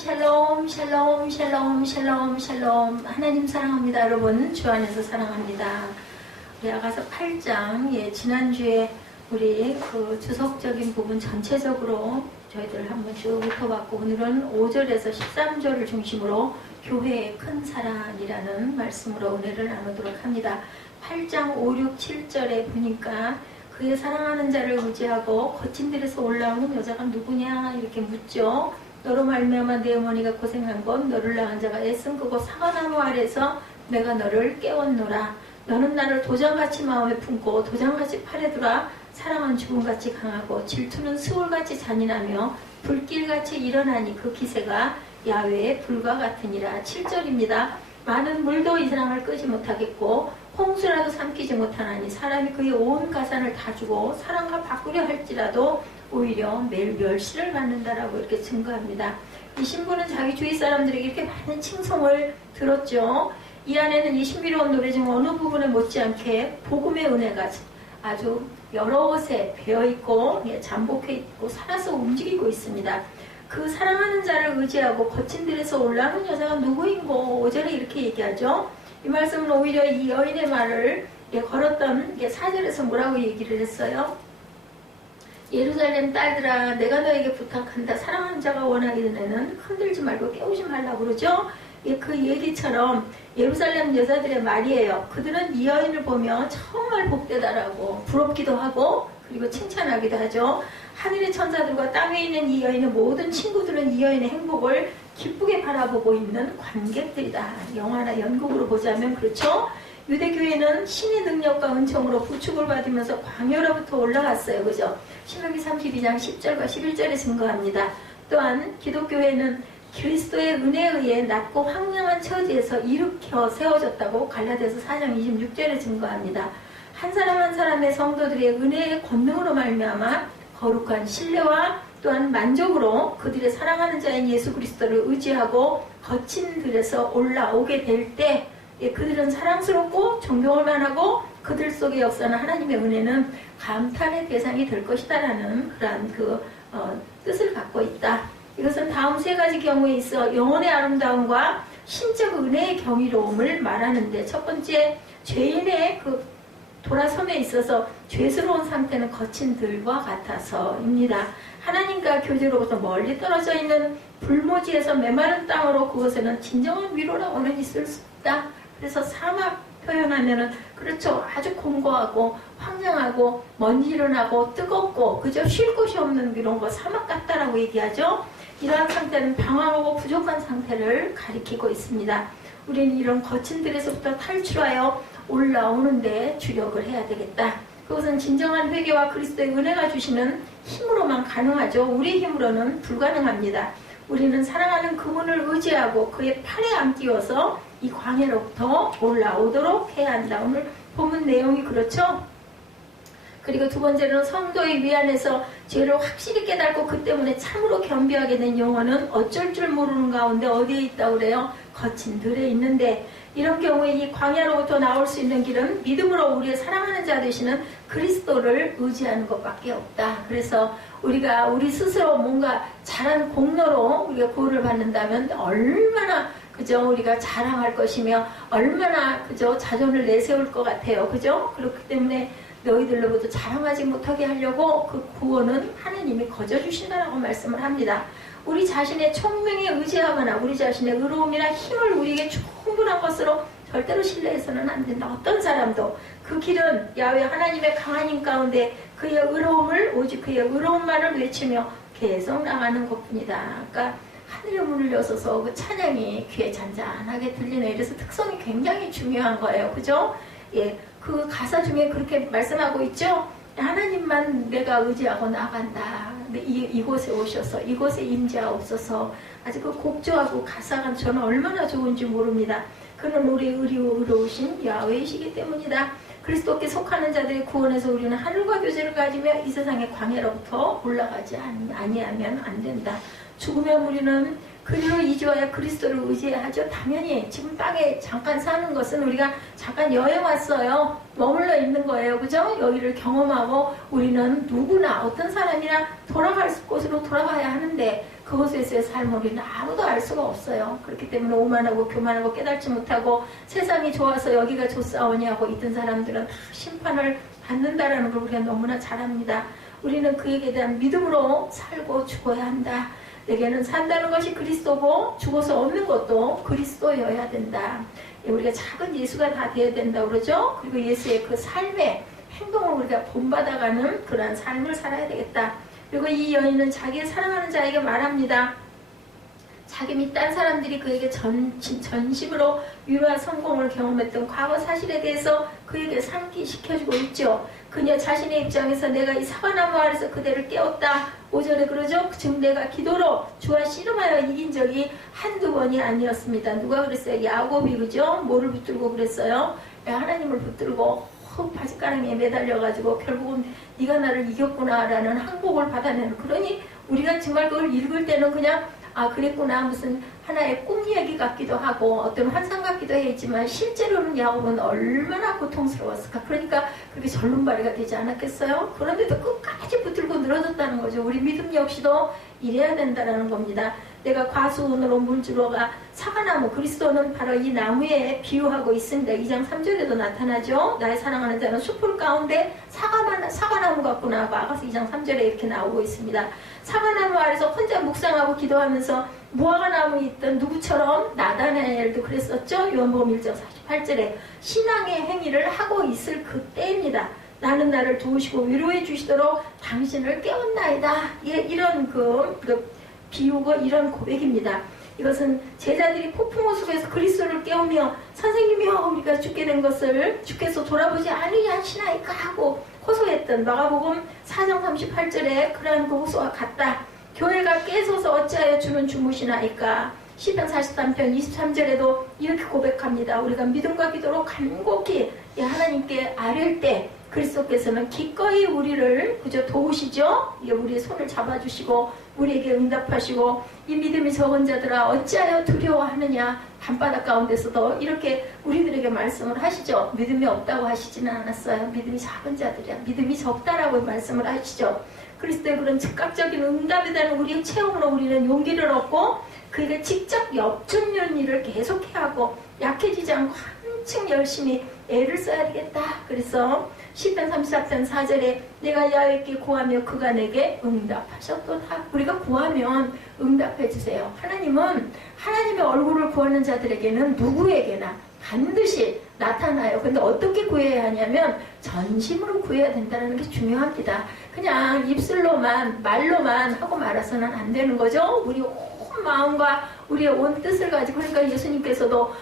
샬롬 샬롬 샬롬 샬롬 샬롬. 하나님 사랑합니다. 여러분 주 안에서 사랑합니다. 우리 아가서 8장 지난주에 우리 그 주석적인 부분 전체적으로 저희들 한번 쭉 훑어봤고, 오늘은 5절에서 13절을 중심으로 교회의 큰 사랑이라는 말씀으로 은혜를 나누도록 합니다. 8장 5, 6, 7절에 보니까 그의 사랑하는 자를 의지하고 거친 들에서 올라오는 여자가 누구냐 이렇게 묻죠. 너로 말미암아 내 어머니가 고생한 것, 너를 낳은 자가 애쓴 그곳 사과나무 아래서 내가 너를 깨웠노라. 너는 나를 도장같이 마음에 품고 도장같이 팔에 두라. 사랑은 죽음같이 강하고 질투는 스울같이 잔인하며 불길같이 일어나니 그 기세가 야외의 불과 같으니라. 7절입니다. 많은 물도 이 사랑을 끄지 못하겠고 홍수라도 삼키지 못하나니 사람이 그의 온 가산을 다 주고 사랑과 바꾸려 할지라도 오히려 매일 멸시를 받는다라고 이렇게 증거합니다. 이 신부는 자기 주위 사람들에게 이렇게 많은 칭송을 들었죠. 이 안에는 이 신비로운 노래 중 어느 부분에 못지않게 복음의 은혜가 아주 여러 곳에 배어있고 잠복해 있고 살아서 움직이고 있습니다. 그 사랑하는 자를 의지하고 거친 들에서 올라오는 여자가 누구인고 5절에 이렇게 얘기하죠. 이 말씀은 오히려 이 여인의 말을 걸었던 4절에서 뭐라고 얘기를 했어요? 예루살렘 딸들아, 내가 너에게 부탁한다. 사랑하는 자가 원하기는 흔들지 말고 깨우지 말라고 그러죠. 그 얘기처럼 예루살렘 여자들의 말이에요. 그들은 이 여인을 보며 정말 복되다라고 부럽기도 하고 그리고 칭찬하기도 하죠. 하늘의 천사들과 땅에 있는 이 여인의 모든 친구들은 이 여인의 행복을 기쁘게 바라보고 있는 관객들이다. 영화나 연극으로 보자면 그렇죠. 유대교회는 신의 능력과 은총으로 부축을 받으면서 광야로부터 올라갔어요. 그죠? 신명기 32장 10절과 11절에 증거합니다. 또한 기독교회는 그리스도의 은혜에 의해 낮고 황량한 처지에서 일으켜 세워졌다고 갈라디아서 4장 26절에 증거합니다. 한 사람 한 사람의 성도들의 은혜의 권능으로 말미암아 거룩한 신뢰와 또한 만족으로 그들의 사랑하는 자인 예수 그리스도를 의지하고 거친 들에서 올라오게 될 때 그들은 사랑스럽고 존경을 만하고 그들 속에 역사하는 하나님의 은혜는 감탄의 대상이 될 것이다라는 그러한 뜻을 갖고 있다. 이것은 다음 세 가지 경우에 있어 영혼의 아름다움과 신적 은혜의 경이로움을 말하는데, 첫 번째 죄인의 돌아섬에 있어서 죄스러운 상태는 거친 들과 같아서입니다. 하나님과 교제로부터 멀리 떨어져 있는 불모지에서 메마른 땅으로 그곳에는 진정한 위로라고는 있을 수 없다. 그래서 사막 표현하면은 그렇죠. 아주 공고하고 황량하고 먼지를 나고 뜨겁고 그저 쉴 곳이 없는 이런 거 사막 같다라고 얘기하죠. 이러한 상태는 방황하고 부족한 상태를 가리키고 있습니다. 우리는 이런 거친 들에서부터 탈출하여 올라오는데 주력을 해야 되겠다. 그것은 진정한 회개와 그리스도의 은혜가 주시는 힘으로만 가능하죠. 우리 힘으로는 불가능합니다. 우리는 사랑하는 그분을 의지하고 그의 팔에 안 끼워서 이 광야로부터 올라오도록 해야 한다. 오늘 본문 내용이 그렇죠. 그리고 두 번째로는 성도의 위안에서 죄를 확실히 깨닫고 그 때문에 참으로 겸비하게 된 영혼은 어쩔 줄 모르는 가운데 어디에 있다고 그래요? 거친 들에 있는데, 이런 경우에 이 광야로부터 나올 수 있는 길은 믿음으로 우리의 사랑하는 자 되시는 그리스도를 의지하는 것밖에 없다. 그래서 우리가 우리 스스로 뭔가 잘한 공로로 우리가 구원을 받는다면 얼마나 그죠? 우리가 자랑할 것이며 얼마나 그죠? 자존을 내세울 것 같아요. 그죠? 그렇기 때문에 너희들로부터 자랑하지 못하게 하려고 그 구원은 하느님이 거저주신다라고 말씀을 합니다. 우리 자신의 총명에 의지하거나 우리 자신의 의로움이나 힘을 우리에게 충분한 것으로 절대로 신뢰해서는 안 된다. 어떤 사람도 그 길은 야훼 하나님의 강한 힘 가운데 그의 의로움을 오직 그의 의로움만을 외치며 계속 나가는 것뿐이다. 그러니까 하늘의 문을 여서서 그 찬양이 귀에 잔잔하게 들리네. 이래서 특성이 굉장히 중요한 거예요. 그죠? 그 가사 중에 그렇게 말씀하고 있죠. 하나님만 내가 의지하고 나간다. 이곳에 오셔서 이곳에 임재하옵소서. 아주 그 곡조하고 가사가 저는 얼마나 좋은지 모릅니다. 그는 우리 의로우신 야훼이시기 때문이다. 그리스도께 속하는 자들의 구원에서 우리는 하늘과 교제를 가지며 이 세상의 광야로부터 올라가지 아니하면 안 된다. 죽으면 우리는 그리로 이주하여 그리스도를 의지해야 하죠. 당연히 지금 땅에 잠깐 사는 것은 우리가 잠깐 여행 왔어요. 머물러 있는 거예요. 그죠? 여기를 경험하고 우리는 누구나 어떤 사람이나 돌아갈 곳으로 돌아가야 하는데 그 호수에서의 삶을 우리는 아무도 알 수가 없어요. 그렇기 때문에 오만하고 교만하고 깨닫지 못하고 세상이 좋아서 여기가 좋사오냐고 있던 사람들은 다 심판을 받는다라는 걸 우리가 너무나 잘 압니다. 우리는 그에게 대한 믿음으로 살고 죽어야 한다. 내게는 산다는 것이 그리스도고 죽어서 얻는 것도 그리스도여야 된다. 우리가 작은 예수가 다 되어야 된다 그러죠. 그리고 예수의 그 삶의 행동을 우리가 본받아가는 그러한 삶을 살아야 되겠다. 그리고 이 여인은 자기의 사랑하는 자에게 말합니다. 자기 및 딴 사람들이 그에게 전심으로 위로와 성공을 경험했던 과거 사실에 대해서 그에게 상기시켜주고 있죠. 그녀 자신의 입장에서 내가 이 사과나무 아래서 그대를 깨웠다. 5절에 그러죠. 즉 내가 기도로 주와 씨름하여 이긴 적이 한두 번이 아니었습니다. 누가 그랬어요? 야곱이 그죠? 뭐를 붙들고 그랬어요? 하나님을 붙들고 바짓가랑이에 매달려가지고 결국은 네가 나를 이겼구나라는 항복을 받아내는. 그러니 우리가 정말 그걸 읽을 때는 그냥 그랬구나 무슨 하나의 꿈 얘기 같기도 하고 어떤 환상 같기도 했지만 실제로는 야곱은 얼마나 고통스러웠을까. 그러니까 그렇게 절름발이가 되지 않았겠어요? 그런데도 끝까지 붙들고 늘어졌다는 거죠. 우리 믿음 역시도 이래야 된다는 겁니다. 내가 과수원으로 물주러가 사과나무, 그리스도는 바로 이 나무에 비유하고 있습니다. 2장 3절에도 나타나죠. 나의 사랑하는 자는 숲풀 가운데 사과나무 같구나 하고 아가서 2장 3절에 이렇게 나오고 있습니다. 사과나무 아래서 혼자 묵상하고 기도하면서 무화과 나무에 있던 누구처럼 나다나엘도 그랬었죠. 요한복음 1장 48절에 신앙의 행위를 하고 있을 그때입니다. 나는 나를 도우시고 위로해 주시도록 당신을 깨웠나이다. 이런 비유고 이런 고백입니다. 이것은 제자들이 폭풍우 속에서 그리스도를 깨우며 선생님이여 우리가 죽게 된 것을 주께서 돌아보지 않으시나이까 하고 호소했던 마가복음 4장 38절에 그러한 그 호소와 같다. 교회가 깨서서 어찌하여 주는 주무시나이까. 시편 43편 23절에도 이렇게 고백합니다. 우리가 믿음과 기도로 간곡히 하나님께 아뢰을 때 그리스도께서는 기꺼이 우리를 그저 도우시죠. 우리의 손을 잡아주시고 우리에게 응답하시고 이 믿음이 적은 자들아 어찌하여 두려워하느냐. 밤바다 가운데서도 이렇게 우리들에게 말씀을 하시죠. 믿음이 없다고 하시지는 않았어요. 믿음이 작은 자들이야. 믿음이 적다라고 말씀을 하시죠. 그리스도의 그런 즉각적인 응답에 대한 우리의 체험으로 우리는 용기를 얻고 그에게 직접 엽주는 일을 계속해야 하고 약해지지 않고 한층 열심히 애를 써야 되겠다. 그래서 시편 34편 4절에 내가 야훼께 구하며 그가 내게 응답하셨도다. 우리가 구하면 응답해 주세요. 하나님은 하나님의 얼굴을 구하는 자들에게는 누구에게나 반드시 나타나요. 근데 어떻게 구해야 하냐면 전심으로 구해야 된다는 게 중요합니다. 그냥 입술로만 말로만 하고 말아서는 안 되는 거죠. 우리 온 마음과 우리의 온 뜻을 가지고. 그러니까 예수님께서도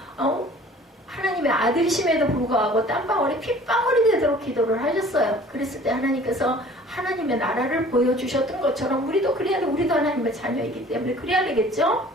하나님의 아들이심에도 불구하고 땀방울이 핏방울이 되도록 기도를 하셨어요. 그랬을 때 하나님께서 하나님의 나라를 보여주셨던 것처럼 우리도 그래야 돼. 우리도 하나님의 자녀이기 때문에 그래야 되겠죠.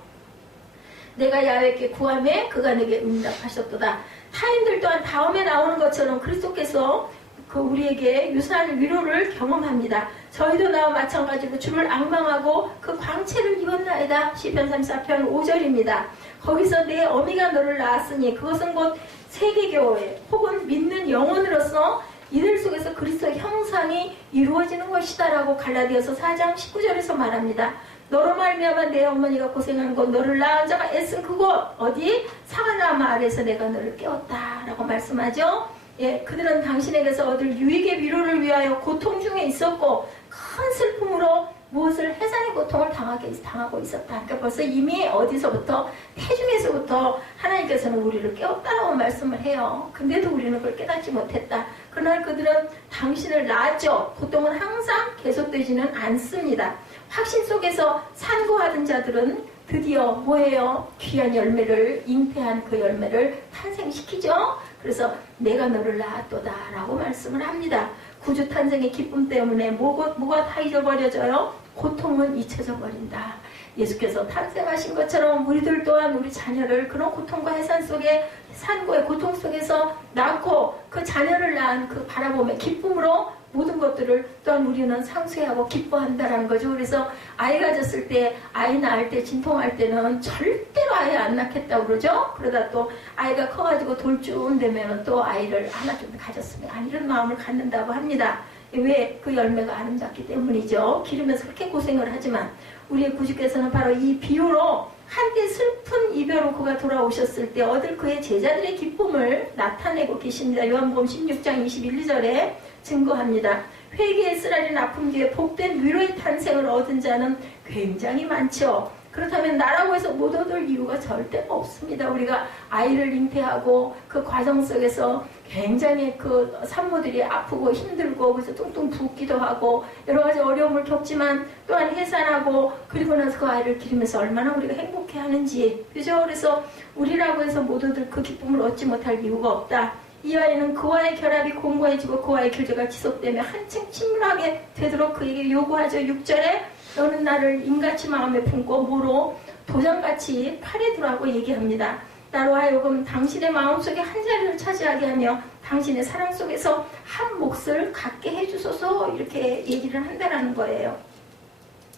내가 야훼께 구하매 그가 내게 응답하셨도다. 타인들 또한 다음에 나오는 것처럼 그리스도께서 우리에게 유사한 위로를 경험합니다. 저희도 나와 마찬가지로 주를 앙망하고 그 광채를 입었나이다. 시편 34편 5절입니다. 거기서 내 어미가 너를 낳았으니 그것은 곧 세계교회 혹은 믿는 영혼으로서 이들 속에서 그리스도의 형상이 이루어지는 것이다라고 갈라디아서 4장 19절에서 말합니다. 너로 말미암아 내 어머니가 고생한 곳 너를 낳은 자가 애쓴 그곳 어디? 사과나무 아래서 내가 너를 깨웠다라고 말씀하죠. 그들은 당신에게서 얻을 유익의 위로를 위하여 고통 중에 있었고 큰 슬픔으로 무엇을 해산의 고통을 당하고 있었다. 그러니까 벌써 이미 어디서부터 태중에서부터 하나님께서는 우리를 깨웠다라고 말씀을 해요. 근데도 우리는 그걸 깨닫지 못했다. 그러나 그들은 당신을 낳았죠. 고통은 항상 계속되지는 않습니다. 확신 속에서 산구하던 자들은 드디어 뭐예요? 귀한 열매를 잉태한 그 열매를 탄생시키죠. 그래서 내가 너를 낳았도다 라고 말씀을 합니다. 구주 탄생의 기쁨 때문에 뭐가 다 잊어버려져요? 고통은 잊혀져 버린다. 예수께서 탄생하신 것처럼 우리들 또한 우리 자녀를 그런 고통과 해산 속에 산고의 고통 속에서 낳고 그 자녀를 낳은 그 바라봄의 기쁨으로 모든 것들을 또한 우리는 상쇄하고 기뻐한다라는 거죠. 그래서 아이 가졌을 때 아이 낳을 때 진통할 때는 절대로 아이 안 낳겠다고 그러죠. 그러다 또 아이가 커가지고 돌쯤 되면 또 아이를 하나 좀 가졌으면 이런 마음을 갖는다고 합니다. 왜? 그 열매가 아름답기 때문이죠. 기르면서 그렇게 고생을 하지만 우리의 구주께서는 바로 이 비유로 한때 슬픈 이별 후 그가 돌아오셨을 때 얻을 그의 제자들의 기쁨을 나타내고 계십니다. 요한복음 16장 21절에 증거합니다. 회개의 쓰라린 아픔 뒤에 복된 위로의 탄생을 얻은 자는 굉장히 많죠. 그렇다면 나라고 해서 못 얻을 이유가 절대 없습니다. 우리가 아이를 잉태하고 그 과정 속에서 굉장히 그 산모들이 아프고 힘들고 그래서 뚱뚱 붓기도 하고 여러 가지 어려움을 겪지만 또한 해산하고 그리고 나서 그 아이를 기르면서 얼마나 우리가 행복해 하는지, 그죠? 그래서 우리라고 해서 못 얻을 그 기쁨을 얻지 못할 이유가 없다. 이 아이는 그와의 결합이 공고해지고 그와의 교제가 지속되며 한층 친밀하게 되도록 그에게 요구하죠. 6절에 너는 나를 인같이 마음에 품고 모로 도장같이 팔에 두라고 얘기합니다. 나로 하여금 당신의 마음속에 한 자리를 차지하게 하며 당신의 사랑 속에서 한 몫을 갖게 해주소서, 이렇게 얘기를 한다는 거예요.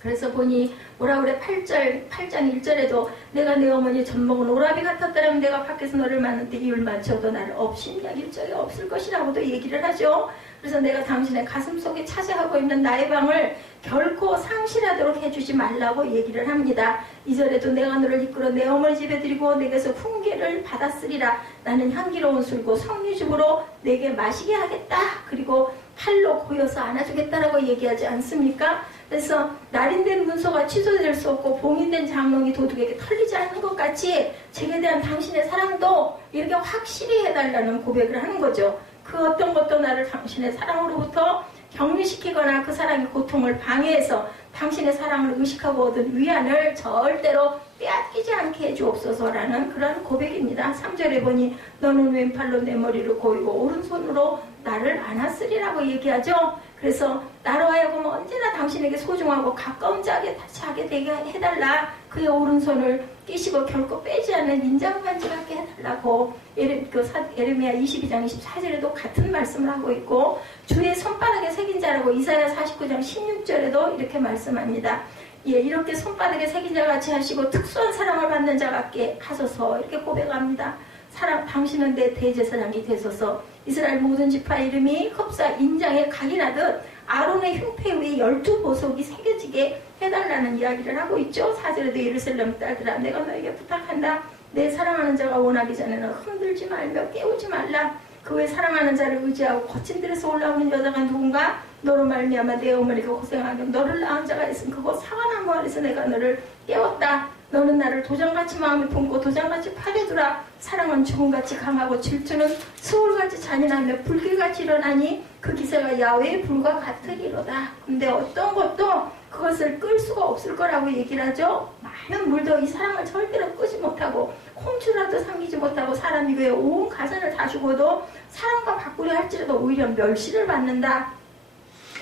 그래서 보니 뭐라 그래? 8장 1절에도 내가 내 어머니 젖먹은 오라비 같았더라면 내가 밖에서 너를 만날 때 이를 맞춰도 나를 업신여길 적이 없을 것이라고도 얘기를 하죠. 그래서 내가 당신의 가슴 속에 차지하고 있는 나의 방을 결코 상실하도록 해주지 말라고 얘기를 합니다. 2절에도 내가 너를 이끌어 내 어머니 집에 드리고 내게서 훈계를 받았으리라. 나는 향기로운 술고 석류즙으로 내게 마시게 하겠다. 그리고 팔로 고여서 안아주겠다라고 얘기하지 않습니까? 그래서 날인된 문서가 취소될 수 없고 봉인된 장롱이 도둑에게 털리지 않는 것 같이 제게 대한 당신의 사랑도 이렇게 확실히 해달라는 고백을 하는 거죠. 그 어떤 것도 나를 당신의 사랑으로부터 격리시키거나 그 사랑의 고통을 방해해서 당신의 사랑을 의식하고 얻은 위안을 절대로 빼앗기지 않게 해주옵소서라는 그런 고백입니다. 3절에 보니 너는 왼팔로 내 머리를 고이고 오른손으로 나를 안았으리라고 얘기하죠. 그래서 나로 하여금 언제나 당신에게 소중하고 가까운 자에게 하게 되게 해달라. 그의 오른손을 끼시고 결코 빼지 않는 인장반지 같게 해달라고 에레미야 22장 24절에도 같은 말씀을 하고 있고, 주의 손바닥에 새긴 자라고 이사야 49장 16절에도 이렇게 말씀합니다. 예, 이렇게 손바닥에 새긴 자 같이 하시고 특수한 사랑을 받는 자 같게 하소서, 이렇게 고백합니다. 사랑, 당신은 내 대제사장이 되소서. 이스라엘 모든 지파 이름이 흡사 인장에 각인하듯 아론의 흉패 위에 12보석이 새겨지게 해달라는 이야기를 하고 있죠. 4절에도 예루살렘 딸들아 내가 너에게 부탁한다. 내 사랑하는 자가 원하기 전에는 흔들지 말며 깨우지 말라. 그 외 사랑하는 자를 의지하고 거친 들에서 올라오는 여자가 누군가? 너로 말미암아 내 어머니가 고생하게 너를 낳은 자가 있음. 그곳 사과나무 아래서 내가 너를 깨웠다. 너는 나를 도장같이 마음에 품고 도장같이 팔에 두라. 사랑은 죽음같이 강하고 질투는 수월같이 잔인하며 불길같이 일어나니 그 기세가 야외의 불과 같으리로다. 근데 어떤 것도 그것을 끌 수가 없을 거라고 얘기를 하죠. 많은 물도 이 사랑을 절대로 끄지 못하고 콩추라도 삼키지 못하고 사람이 왜 온 가산을 다 주고도 사랑과 바꾸려 할지라도 오히려 멸시를 받는다.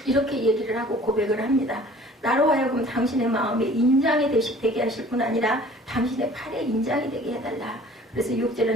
이렇게 얘기를 하고 고백을 합니다. 나로 하여금 당신의 마음에 인장이 되게 하실 뿐 아니라 당신의 팔에 인장이 되게 해달라. 그래서 6절에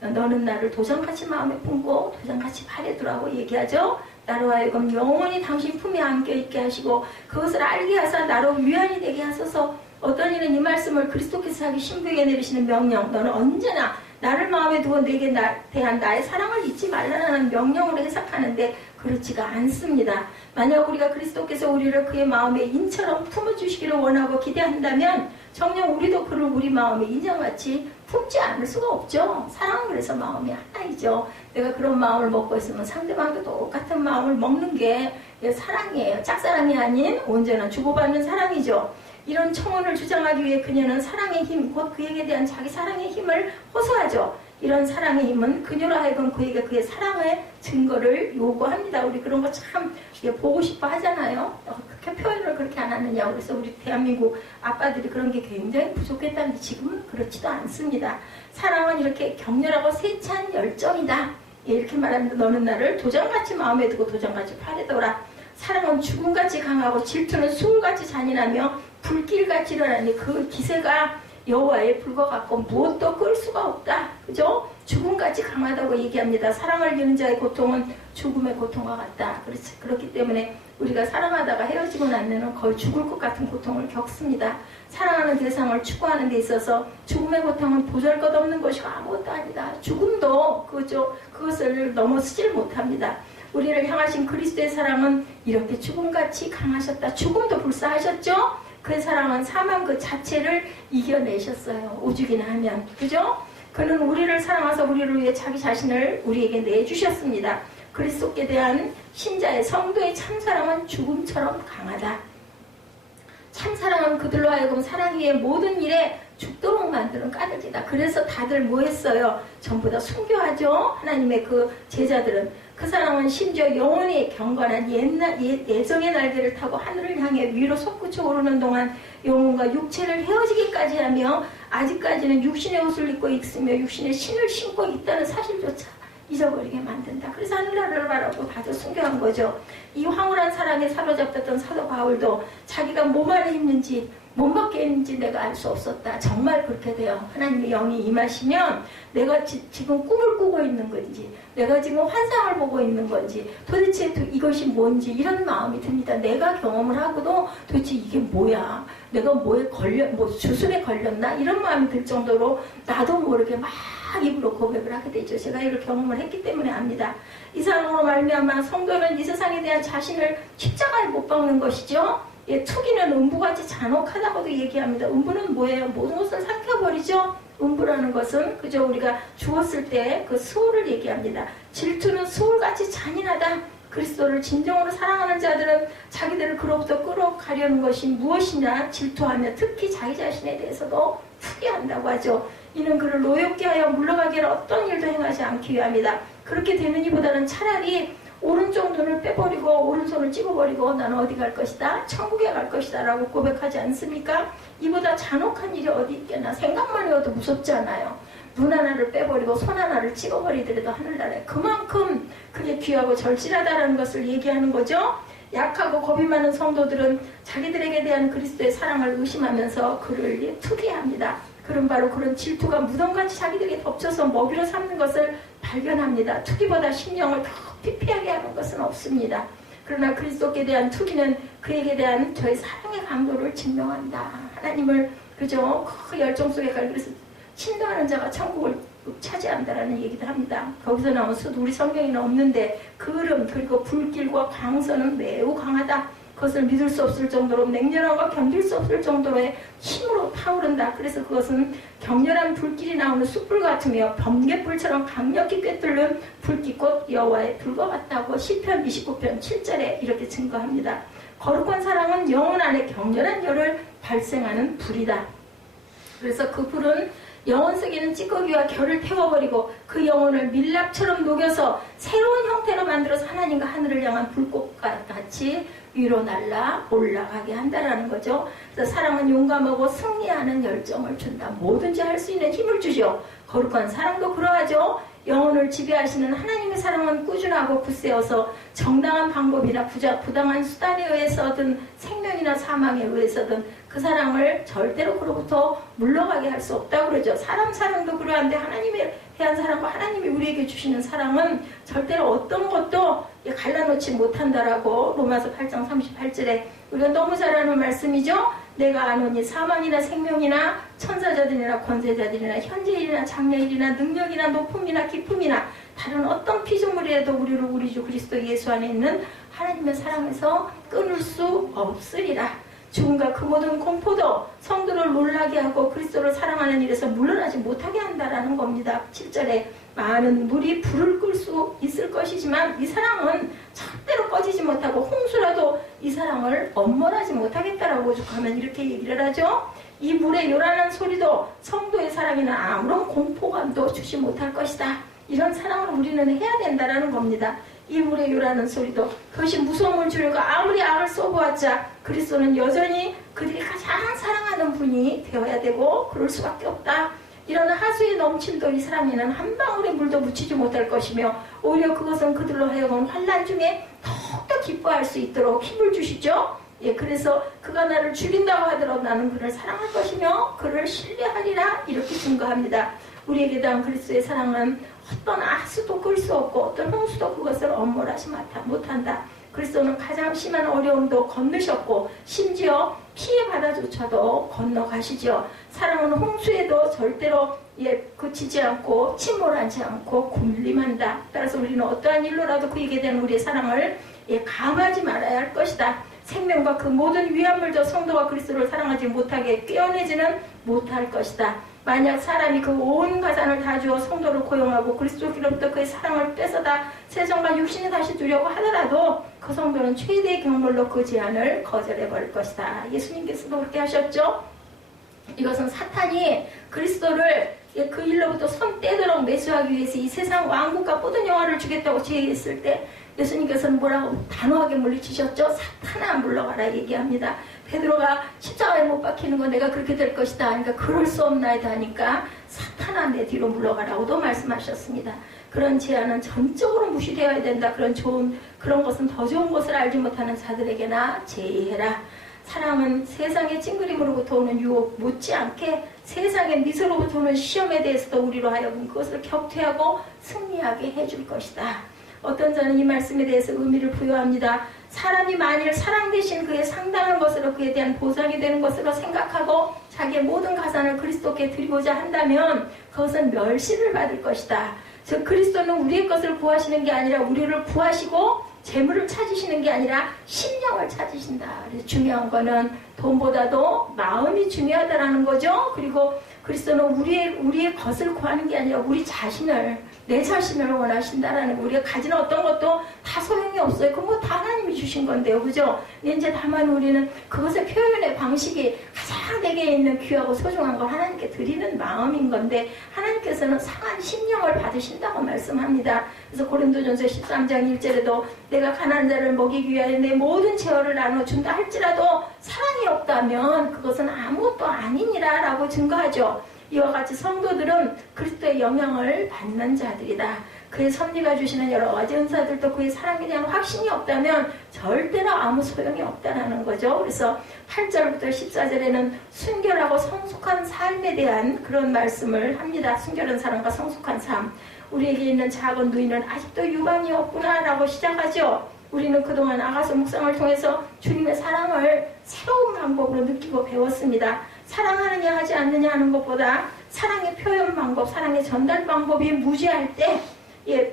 너는 나를 도장같이 마음에 품고 도장같이 팔에 두라고 얘기하죠. 나로 하여금 영원히 당신 품에 안겨있게 하시고 그것을 알게 하사 나로 위안이 되게 하소서. 어떤 이는 이 말씀을 그리스도께서 하기 신부에게 내리시는 명령, 너는 언제나 나를 마음에 두고 내게 대한 나의 사랑을 잊지 말라는 명령으로 해석하는데 그렇지가 않습니다. 만약 우리가 그리스도께서 우리를 그의 마음의 인처럼 품어주시기를 원하고 기대한다면 정녕 우리도 그를 우리 마음의 인형같이 품지 않을 수가 없죠. 사랑은 그래서 마음이 하나이죠. 내가 그런 마음을 먹고 있으면 상대방도 똑같은 마음을 먹는 게 사랑이에요. 짝사랑이 아닌 온전한 주고받는 사랑이죠. 이런 청혼을 주장하기 위해 그녀는 사랑의 힘, 곧 그에게 대한 자기 사랑의 힘을 호소하죠. 이런 사랑의 힘은 그녀로 하여금 그에게 그의 사랑의 증거를 요구합니다. 우리 그런 거 참 보고 싶어 하잖아요. 그렇게 표현을 그렇게 안 하느냐고. 그래서 우리 대한민국 아빠들이 그런 게 굉장히 부족했다는데 지금은 그렇지도 않습니다. 사랑은 이렇게 격렬하고 세찬 열정이다. 이렇게 말합니다. 너는 나를 도장같이 마음에 두고 도장같이 팔에 둬라. 사랑은 죽음같이 강하고 질투는 수울같이 잔인하며 불길같이 일어나니 그 기세가 여호와의 불과 같고 무엇도 끌 수가 없다. 그죠? 죽음같이 강하다고 얘기합니다. 사랑을 잃는 자의 고통은 죽음의 고통과 같다. 그렇기 때문에 우리가 사랑하다가 헤어지고 나면 거의 죽을 것 같은 고통을 겪습니다. 사랑하는 대상을 추구하는 데 있어서 죽음의 고통은 보잘것없는 것이 아무것도 아니다. 죽음도 그것을 넘어서질 못합니다. 우리를 향하신 그리스도의 사랑은 이렇게 죽음같이 강하셨다. 죽음도 불사하셨죠? 그 사랑은 사망 그 자체를 이겨내셨어요. 오죽이나 하면. 그죠? 그는 우리를 사랑하사 우리를 위해 자기 자신을 우리에게 내주셨습니다. 그리스도께 대한 신자의 성도의 참사랑은 죽음처럼 강하다. 참사랑은 그들로 하여금 사랑이 위해 모든 일에 죽도록 만드는 까닭이다. 그래서 다들 뭐 했어요? 전부 다 순교하죠? 하나님의 그 제자들은. 그 사랑은 심지어 영원히 경건한 예정의 날개를 타고 하늘을 향해 위로 솟구쳐 오르는 동안 영혼과 육체를 헤어지기까지 하며 아직까지는 육신의 옷을 입고 있으며 육신의 신을 신고 있다는 사실조차 잊어버리게 만든다. 그래서 하늘나라를 바라고 다들 순교한 거죠. 이 황홀한 사랑에 사로잡혔던 사도 바울도 자기가 몸 안에 있는지 몸 밖에 있는지 내가 알 수 없었다. 정말 그렇게 돼요. 하나님의 영이 임하시면 내가 지금 꿈을 꾸고 있는 건지 내가 지금 환상을 보고 있는 건지 도대체 이것이 뭔지 이런 마음이 듭니다. 내가 경험을 하고도 도대체 이게 뭐야? 내가 뭐에 주술에 걸렸나? 이런 마음이 들 정도로 나도 모르게 막 입으로 고백을 하게 되죠. 제가 이걸 경험을 했기 때문에 압니다. 이 사랑으로 말미암아 성도는 이 세상에 대한 자신을 십자가에 못 박는 것이죠. 예, 투기는 음부같이 잔혹하다고도 얘기합니다. 음부는 뭐예요? 모든 것을 삼켜버리죠. 음부라는 것은 그저 우리가 죽었을 때 그 수호를 얘기합니다. 질투는 수월같이 잔인하다. 그리스도를 진정으로 사랑하는 자들은 자기들을 그로부터 끌어가려는 것이 무엇이냐 질투하며 특히 자기 자신에 대해서도 투기한다고 하죠. 이는 그를 노엽게 하여 물러가게 할 어떤 일도 행하지 않기 위함이다. 그렇게 되는 이보다는 차라리 오른쪽 눈을 빼버리고 오른손을 찍어버리고 나는 어디 갈 것이다? 천국에 갈 것이다 라고 고백하지 않습니까? 이보다 잔혹한 일이 어디 있겠나. 생각만 해도 무섭잖아요. 눈 하나를 빼버리고 손 하나를 찍어버리더라도 하늘나라에 그만큼 그게 귀하고 절실하다는 것을 얘기하는 거죠. 약하고 겁이 많은 성도들은 자기들에게 대한 그리스도의 사랑을 의심하면서 그를 투기합니다. 그런 바로 그런 질투가 무덤같이 자기들에게 덮쳐서 먹이로 삼는 것을 발견합니다. 투기보다 심령을 더 피폐하게 하는 것은 없습니다. 그러나 그리스도께 대한 투기는 그에게 대한 저의 사랑의 강도를 증명한다. 하나님을 그저 그 열정 속에 갈그려서 침도하는 자가 천국을 차지한다라는 얘기도 합니다. 거기서 나온 수도 우리 성경에는 없는데 그름 그리고 불길과 광선은 매우 강하다. 그것을 믿을 수 없을 정도로 냉렬함과 견딜 수 없을 정도로의 힘으로 타오른다. 그래서 그것은 격렬한 불길이 나오는 숯불 같으며 번갯불처럼 강력히 꿰뚫는 불꽃 여호와의 불과 같다고 시편 29편 7절에 이렇게 증거합니다. 거룩한 사랑은 영혼 안에 격렬한 열을 발생하는 불이다. 그래서 그 불은 영혼 속에는 찌꺼기와 결을 태워버리고 그 영혼을 밀랍처럼 녹여서 새로운 형태로 만들어서 하나님과 하늘을 향한 불꽃과 같이 위로 날라 올라가게 한다라는 거죠. 그래서 사랑은 용감하고 승리하는 열정을 준다. 뭐든지 할 수 있는 힘을 주죠. 거룩한 사랑도 그러하죠. 영혼을 지배하시는 하나님의 사랑은 꾸준하고 굳세어서 정당한 방법이나 부당한 수단에 의해서든 생명이나 사망에 의해서든 그 사랑을 절대로 그로부터 물러가게 할 수 없다고 그러죠. 사람 사랑도 그러한데 하나님에 대한 사랑과 하나님이 우리에게 주시는 사랑은 절대로 어떤 것도 갈라놓지 못한다라고 로마서 8장 38절에 우리가 너무 잘 아는 말씀이죠. 내가 아노니 사망이나 생명이나 천사자들이나 권세자들이나 현재일이나 장래일이나 능력이나 높음이나 기쁨이나 다른 어떤 피조물이라도 우리를 우리 주 그리스도 예수 안에 있는 하나님의 사랑에서 끊을 수 없으리라. 죽음과 그 모든 공포도 성도를 놀라게 하고 그리스도를 사랑하는 일에서 물러나지 못하게 한다라는 겁니다. 7절에 많은 물이 불을 끌 수 있을 것이지만 이 사랑은 절대로 꺼지지 못하고 홍수라도 이 사랑을 엄몰하지 못하겠다라고 오죽하면 이렇게 얘기를 하죠. 이 물의 요란한 소리도 성도의 사랑에는 아무런 공포감도 주지 못할 것이다. 이런 사랑을 우리는 해야 된다라는 겁니다. 이 물의 요란한 소리도 그것이 무서움을 주려가 아무리 악을 쏘보았자 그리스도는 여전히 그들이 가장 사랑하는 분이 되어야 되고 그럴 수밖에 없다. 이런 하수에 넘칠던 이 사랑에는 한 방울의 물도 묻히지 못할 것이며 오히려 그것은 그들로 하여금 환난 중에 더욱더 기뻐할 수 있도록 힘을 주시죠. 예, 그래서 그가 나를 죽인다고 하더라도 나는 그를 사랑할 것이며 그를 신뢰하리라 이렇게 증거합니다. 우리에게 대한 그리스도의 사랑은 어떤 하수도 끌 수 없고 어떤 홍수도 그것을 엄몰하지 못한다. 그리스도는 가장 심한 어려움도 건너셨고 심지어 피해받아조차도 건너가시죠. 사랑은 홍수에도 절대로 그치지 않고 침몰하지 않고 군림한다. 따라서 우리는 어떠한 일로라도 그에게 대한 우리의 사랑을 감하지 말아야 할 것이다. 생명과 그 모든 위안물도 성도가 그리스도를 사랑하지 못하게 꿰어내지는 못할 것이다. 만약 사람이 그 온 가산을 다 주어 성도를 고용하고 그리스도로부터 그의 사랑을 뺏어다 세상과 육신이 다시 두려고 하더라도 그 성도는 최대의 경물로 그 제안을 거절해버릴 것이다. 예수님께서도 그렇게 하셨죠. 이것은 사탄이 그리스도를 그 일로부터 손 떼도록 매수하기 위해서 이 세상 왕국과 모든 영화를 주겠다고 제의했을 때 예수님께서는 뭐라고 단호하게 물리치셨죠? 사탄아 물러가라 얘기합니다. 베드로가 십자가에 못 박히는 건 내가 그렇게 될 것이다 하니까 그럴 수 없나이다 하니까 사탄아 내 뒤로 물러가라고도 말씀하셨습니다. 그런 제안은 전적으로 무시되어야 된다. 그런 것은 더 좋은 것을 알지 못하는 자들에게나 제의해라. 사랑은 세상의 찡그림으로부터 오는 유혹 못지않게 세상의 미소로부터 오는 시험에 대해서도 우리로 하여금 그것을 격퇴하고 승리하게 해줄 것이다. 어떤 자는 이 말씀에 대해서 의미를 부여합니다. 사람이 만일 사랑 대신 그의 상당한 것으로 그에 대한 보상이 되는 것으로 생각하고 자기의 모든 가산을 그리스도께 드리고자 한다면 그것은 멸시를 받을 것이다. 즉 그리스도는 우리의 것을 구하시는 게 아니라 우리를 구하시고 재물을 찾으시는 게 아니라 심령을 찾으신다. 그래서 중요한 거는 돈보다도 마음이 중요하다라는 거죠. 그리고 그리스도는 우리의 것을 구하는 게 아니라 우리 자신을, 내 자신을 원하신다라는 거. 우리가 가진 어떤 것도 다 소용이 없어요. 그건 뭐 다 하나님이 주신 건데요. 그죠? 이제 다만 우리는 그것의 표현의 방식이 가장 내게 있는 귀하고 소중한 걸 하나님께 드리는 마음인 건데 하나님께서는 상한 심령을 받으신다고 말씀합니다. 그래서 고린도전서 13장 1절에도 내가 가난한 자를 먹이기 위하여 내 모든 재화를 나눠준다 할지라도 사랑이 없다면 그것은 아무것도 아니니라 라고 증거하죠. 이와 같이 성도들은 그리스도의 영향을 받는 자들이다. 그의 섭리가 주시는 여러 가지 은사들도 그의 사랑에 대한 확신이 없다면 절대로 아무 소용이 없다는 거죠. 그래서 8절부터 14절에는 순결하고 성숙한 삶에 대한 그런 말씀을 합니다. 순결한 사랑과 성숙한 삶. 우리에게 있는 작은 누이는 아직도 유방이 없구나 라고 시작하죠. 우리는 그동안 아가서 묵상을 통해서 주님의 사랑을 새로운 방법으로 느끼고 배웠습니다. 사랑하느냐 하지 않느냐 하는 것보다 사랑의 표현 방법, 사랑의 전달 방법이 무지할 때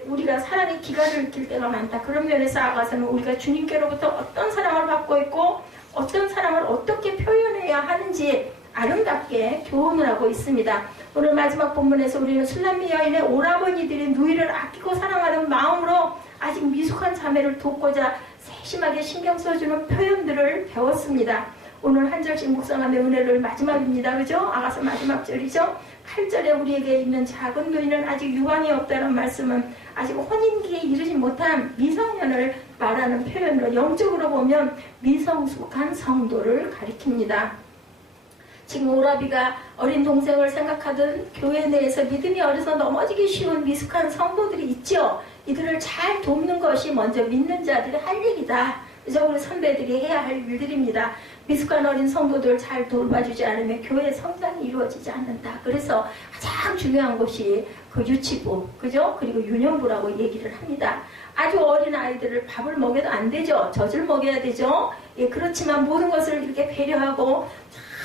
우리가 사랑의 기가를 느낄 때가 많다. 그런 면에서 아가서는 우리가 주님께로부터 어떤 사랑을 받고 있고 어떤 사랑을 어떻게 표현해야 하는지 아름답게 교훈을 하고 있습니다. 오늘 마지막 본문에서 우리는 술람미 여인의 오라버니들이 누이를 아끼고 사랑하는 마음으로 아직 미숙한 자매를 돕고자 세심하게 신경 써주는 표현들을 배웠습니다. 오늘 한 절씩 묵상하며 은혜를 마지막입니다. 그죠? 아가서 마지막 절이죠? 8절에 우리에게 있는 작은 누이는 아직 유황이 없다는 말씀은 아직 혼인기에 이르지 못한 미성년을 말하는 표현으로 영적으로 보면 미성숙한 성도를 가리킵니다. 지금 오라비가 어린 동생을 생각하던 교회 내에서 믿음이 어려서 넘어지기 쉬운 미숙한 성도들이 있죠. 이들을 잘 돕는 것이 먼저 믿는 자들의 할 일이다. 그래서 우리 선배들이 해야 할 일들입니다. 미숙한 어린 성도들 잘 돌봐주지 않으면 교회 성장이 이루어지지 않는다. 그래서 가장 중요한 것이 그 유치부, 그죠? 그리고 유년부라고 얘기를 합니다. 아주 어린 아이들을 밥을 먹여도 안 되죠. 젖을 먹여야 되죠. 그렇지만 모든 것을 이렇게 배려하고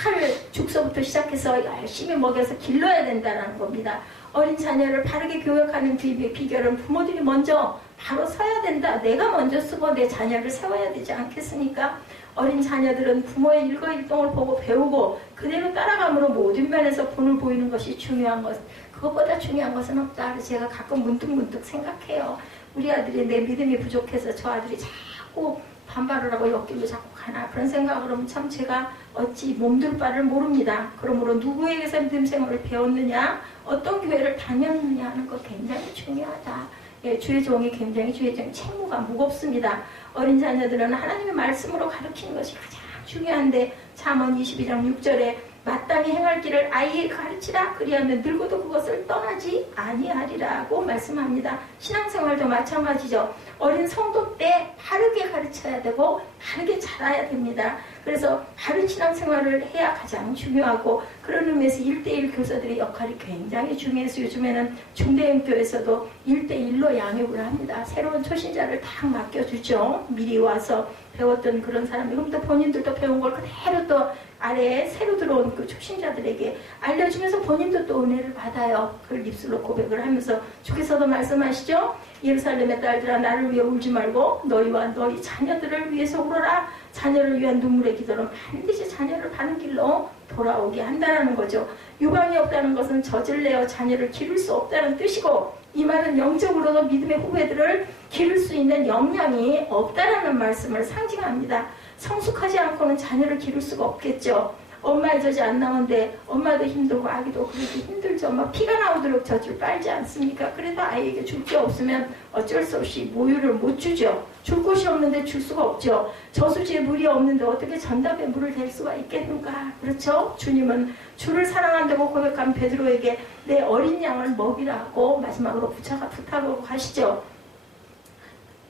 잘 죽서부터 시작해서 열심히 먹여서 길러야 된다는 겁니다. 어린 자녀를 바르게 교육하는 비결은 부모들이 먼저 바로 서야 된다. 내가 먼저 쓰고 내 자녀를 세워야 되지 않겠습니까? 어린 자녀들은 부모의 일거일동을 보고 배우고 그대로 따라감으로 모든 면에서 본을 보이는 것이 중요한 것. 그것보다 중요한 것은 없다. 그래서 제가 가끔 문득문득 생각해요. 우리 아들이 내 믿음이 부족해서 저 아들이 자꾸 반발을 하고 옆길로 자꾸 가나 그런 생각을 하면 참 제가 어찌 몸둘 바를 모릅니다. 그러므로 누구에게서 믿음 생활을 배웠느냐 어떤 교회를 다녔느냐 하는 것 굉장히 중요하다. 주의 종이 굉장히 주의 종 책무가 무겁습니다. 어린 자녀들은 하나님의 말씀으로 가르치는 것이 가장 중요한데 잠언 22장 6절에 마땅히 행할 길을 아이에게 가르치라 그리하면 늙어도 그것을 떠나지 아니하리라고 말씀합니다. 신앙생활도 마찬가지죠. 어린 성도 때 바르게 가르쳐야 되고 바르게 자라야 됩니다. 그래서 바른 신앙생활을 해야 가장 중요하고 그런 의미에서 1대1 교사들의 역할이 굉장히 중요해서 요즘에는 중대형교에서도 1대1로 양육을 합니다. 새로운 초신자를 딱 맡겨주죠. 미리 와서 배웠던 그런 사람이 그럼 또 본인들도 배운 걸 그대로 또 아래에 새로 들어온 그 초신자들에게 알려주면서 본인도 또 은혜를 받아요. 그걸 입술로 고백을 하면서 주께서도 말씀하시죠. 예루살렘의 딸들아 나를 위해 울지 말고 너희와 너희 자녀들을 위해서 울어라. 자녀를 위한 눈물의 기도는 반드시 자녀를 바른 길로 돌아오게 한다는 거죠. 유방이 없다는 것은 젖을 내어 자녀를 기를 수 없다는 뜻이고 이 말은 영적으로도 믿음의 후배들을 기를 수 있는 역량이 없다라는 말씀을 상징합니다. 성숙하지 않고는 자녀를 기를 수가 없겠죠. 엄마의 젖이 안 나오는데 엄마도 힘들고 아기도 그렇게 힘들죠. 엄마 피가 나오도록 젖을 빨지 않습니까? 그래도 아이에게 줄 게 없으면 어쩔 수 없이 모유를 못 주죠. 줄 곳이 없는데 줄 수가 없죠. 저수지에 물이 없는데 어떻게 전답에 물을 댈 수가 있겠는가? 그렇죠? 주님은 주를 사랑한다고 고백한 베드로에게 내 어린 양을 먹이라고 마지막으로 부탁하고 가시죠.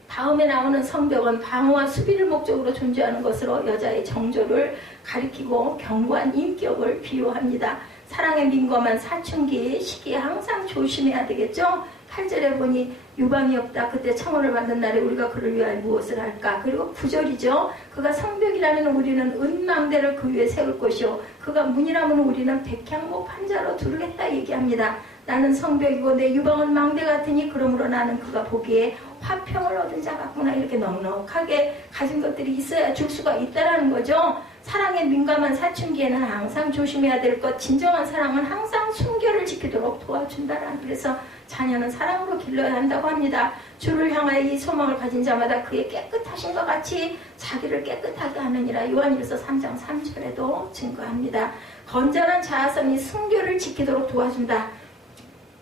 다음에 나오는 성벽은 방어와 수비를 목적으로 존재하는 것으로 여자의 정조를 가리키고 견고한 인격을 비유합니다. 사랑에 민감한 사춘기 시기에 항상 조심해야 되겠죠. 8절에 보니 유방이 없다. 그때 청혼을 받는 날에 우리가 그를 위하여 무엇을 할까? 그리고 9절이죠. 그가 성벽이라면 우리는 은망대를 그 위에 세울 것이요 그가 문이라면 우리는 백향목 판자로 두르겠다 얘기합니다. 나는 성벽이고 내 유방은 망대 같으니 그러므로 나는 그가 보기에 화평을 얻은 자 같구나. 이렇게 넉넉하게 가진 것들이 있어야 줄 수가 있다라는 거죠. 사랑에 민감한 사춘기에는 항상 조심해야 될 것, 진정한 사랑은 항상 순결을 지키도록 도와준다라는. 그래서 자녀는 사랑으로 길러야 한다고 합니다. 주를 향하여 이 소망을 가진 자마다 그의 깨끗하신 것 같이 자기를 깨끗하게 하느니라. 요한일서 3장 3절에도 증거합니다. 건전한 자아성이 순결을 지키도록 도와준다.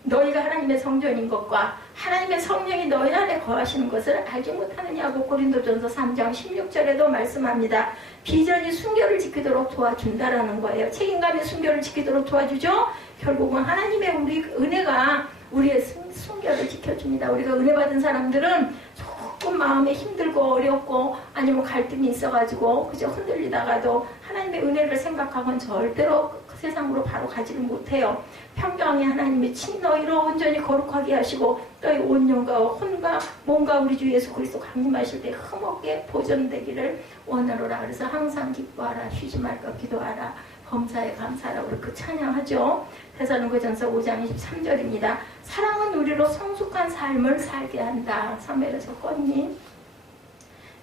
너희가 하나님의 성전인 것과 하나님의 성령이 너희 안에 거하시는 것을 알지 못하느냐고 고린도전서 3장 16절에도 말씀합니다. 비전이 순결을 지키도록 도와준다라는 거예요. 책임감이 순결을 지키도록 도와주죠. 결국은 하나님의 우리 은혜가 우리의 순결을 지켜줍니다. 우리가 은혜 받은 사람들은 조금 마음에 힘들고 어렵고 아니면 갈등이 있어가지고 그저 흔들리다가도 하나님의 은혜를 생각하고는 절대로 그 세상으로 바로 가지를 못해요. 평강의 하나님이 친히 너희를 온전히 거룩하게 하시고 너희 온 영과 혼과 몸과 우리 주 예수 그리스도 강림하실 때 흠없게 보존되기를 원하노라. 그래서 항상 기뻐하라. 쉬지 말고 기도하라. 범사에 감사하라. 우리 그 찬양하죠. 데살로니가전서 5장 23절입니다. 사랑은 우리로 성숙한 삶을 살게 한다. 사무엘에서 껐니?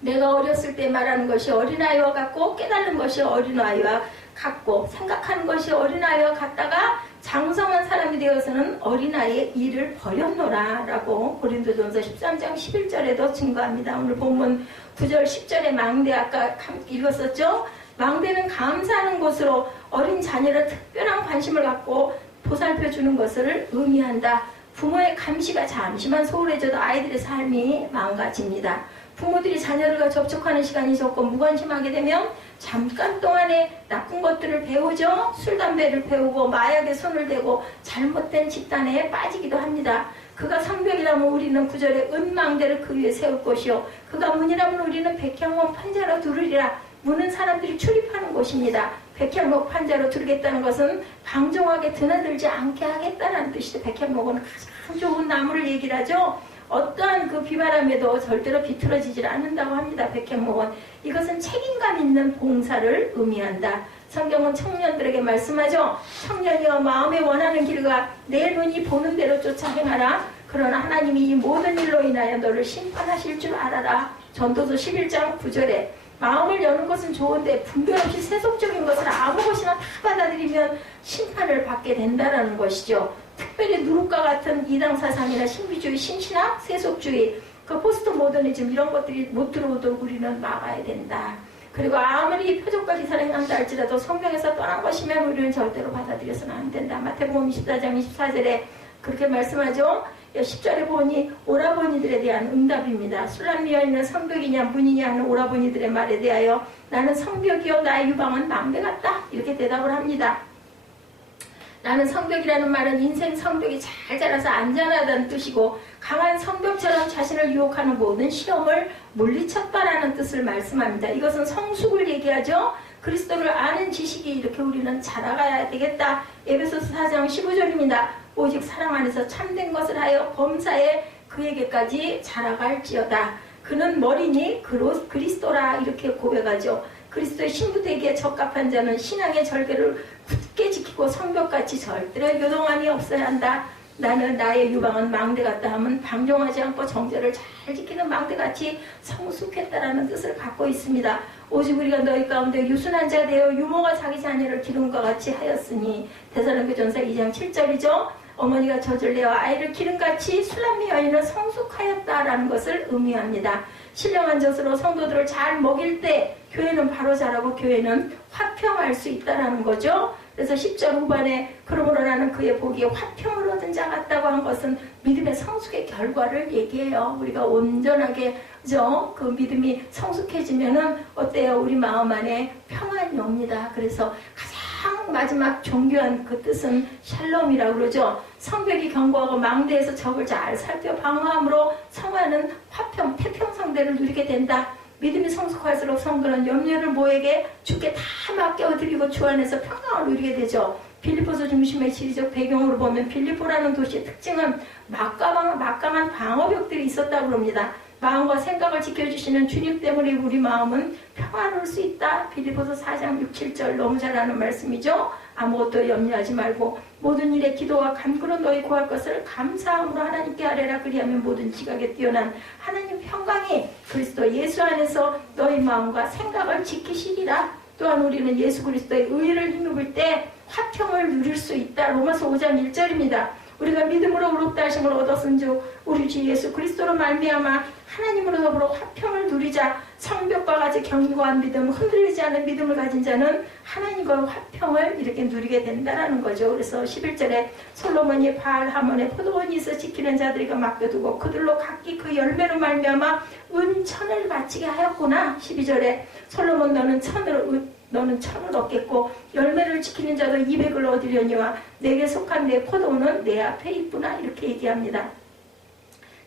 내가 어렸을 때 말하는 것이 어린아이와 같고 깨달은 것이 어린아이와 같고 생각하는 것이 어린아이와 같다가 장성한 사람이 되어서는 어린아이의 일을 버렸노라 라고 고린도전서 13장 11절에도 증거합니다. 오늘 본문 9절 10절에 망대 아까 읽었었죠. 망대는 감사하는 곳으로 어린 자녀를 특별한 관심을 갖고 보살펴주는 것을 의미한다. 부모의 감시가 잠시만 소홀해져도 아이들의 삶이 망가집니다. 부모들이 자녀들과 접촉하는 시간이 적고 무관심하게 되면 잠깐 동안에 나쁜 것들을 배우죠. 술, 담배를 배우고 마약에 손을 대고 잘못된 집단에 빠지기도 합니다. 그가 성벽이라면 우리는 9절에 은망대를 그 위에 세울 것이요 그가 문이라면 우리는 백향목 판자로 두르리라. 문은 사람들이 출입하는 곳입니다. 백향목 판자로 두르겠다는 것은 방종하게 드나들지 않게 하겠다는 뜻이죠. 백향목은 가장 좋은 나무를 얘기를 하죠. 어떠한 그 비바람에도 절대로 비틀어지질 않는다고 합니다. 백향목은. 이것은 책임감 있는 봉사를 의미한다. 성경은 청년들에게 말씀하죠. 청년이여 마음에 원하는 길과 내 눈이 보는 대로 쫓아 행하라. 그러나 하나님이 이 모든 일로 인하여 너를 심판하실 줄 알아라. 전도서 11장 9절에 마음을 여는 것은 좋은데 분별 없이 세속적인 것을 아무 것이나 다 받아들이면 심판을 받게 된다는 것이죠. 특별히 누룩과 같은 이당 사상이나 신비주의, 신신학, 세속주의, 그 포스트 모더니즘 이런 것들이 못 들어오도록 우리는 막아야 된다. 그리고 아무리 표적과 기사를 행한다 할지라도 성경에서 떠난 것이면 우리는 절대로 받아들여서는 안 된다. 마태복음 24장 24절에 그렇게 말씀하죠. 10절에 보니 오라버니들에 대한 응답입니다. 술람미어 있는 성벽이냐 문이냐 하는 오라버니들의 말에 대하여 나는 성벽이요 나의 유방은 망대 같다. 이렇게 대답을 합니다. 나는 성벽이라는 말은 인생 성벽이 잘 자라서 안전하다는 뜻이고 강한 성벽처럼 자신을 유혹하는 모든 시험을 물리쳤다라는 뜻을 말씀합니다. 이것은 성숙을 얘기하죠. 그리스도를 아는 지식이 이렇게 우리는 자라가야 되겠다. 에베소서 4장 15절입니다. 오직 사랑 안에서 참된 것을 하여 범사에 그에게까지 자라갈지어다. 그는 머리니 그리스도라 이렇게 고백하죠. 그리스도의 신부되기에 적합한 자는 신앙의 절개를 굳게 지키고 성벽같이 절대로 요동함이 없어야 한다. 나는 나의 유방은 망대 같다 하면 방종하지 않고 정죄를 잘 지키는 망대같이 성숙했다라는 뜻을 갖고 있습니다. 오직 우리가 너희 가운데 유순한 자 되어 유모가 자기 자녀를 기름과 같이 하였으니 데살로니가전서 2장 7절이죠. 어머니가 젖을 내어 아이를 기름같이 술람미 여인은 성숙하였다라는 것을 의미합니다. 신령한 젖으로 성도들을 잘 먹일 때 교회는 바로 자라고 교회는 화평할 수 있다라는 거죠. 그래서 10절 후반에 그러므로 나는 그의 보기에 화평을 얻은 자 같다고 한 것은 믿음의 성숙의 결과를 얘기해요. 우리가 온전하게 그 믿음이 성숙해지면은 어때요? 우리 마음 안에 평안이 옵니다. 그래서 가장 마지막 존귀한 그 뜻은 샬롬이라고 그러죠. 성벽이 견고하고 망대에서 적을 잘 살펴 방어함으로 성화는 화평, 태평성대를 누리게 된다. 믿음이 성숙할수록 성도는 염려를 모에게 주께 다 맡겨드리고 주 안에서 평강을 누리게 되죠. 빌립보서 중심의 지리적 배경으로 보면 빌립보라는 도시의 특징은 막강한 방어벽들이 있었다고 합니다. 마음과 생각을 지켜주시는 주님 때문에 우리 마음은 평화로울 수 있다. 빌립보서 4장 6, 7절 너무 잘 아는 말씀이죠. 아무것도 염려하지 말고 모든 일에 기도와 간구로 너희 구할 것을 감사함으로 하나님께 아뢰라. 그리하면 모든 지각에 뛰어난 하나님 평강이 그리스도 예수 안에서 너희 마음과 생각을 지키시리라. 또한 우리는 예수 그리스도의 의를 힘입을 때 화평을 누릴 수 있다. 로마서 5장 1절입니다. 우리가 믿음으로 의롭다 하심을 얻었은즉 우리 주 예수 그리스도로 말미암아 하나님으로 더불어 화평을 누리자. 성벽과 같이 견고한 믿음, 흔들리지 않은 믿음을 가진 자는 하나님과 화평을 이렇게 누리게 된다라는 거죠. 그래서 11절에 솔로몬이 바알 하몬의 포도원이 있어 지키는 자들에게 맡겨두고 그들로 각기 그 열매로 말미암아 은천을 바치게 하였구나. 12절에 솔로몬 너는 천을 얻겠고 열매를 지키는 자도 200을 얻으려니와 내게 속한 내 포도원은 내 앞에 있구나. 이렇게 얘기합니다.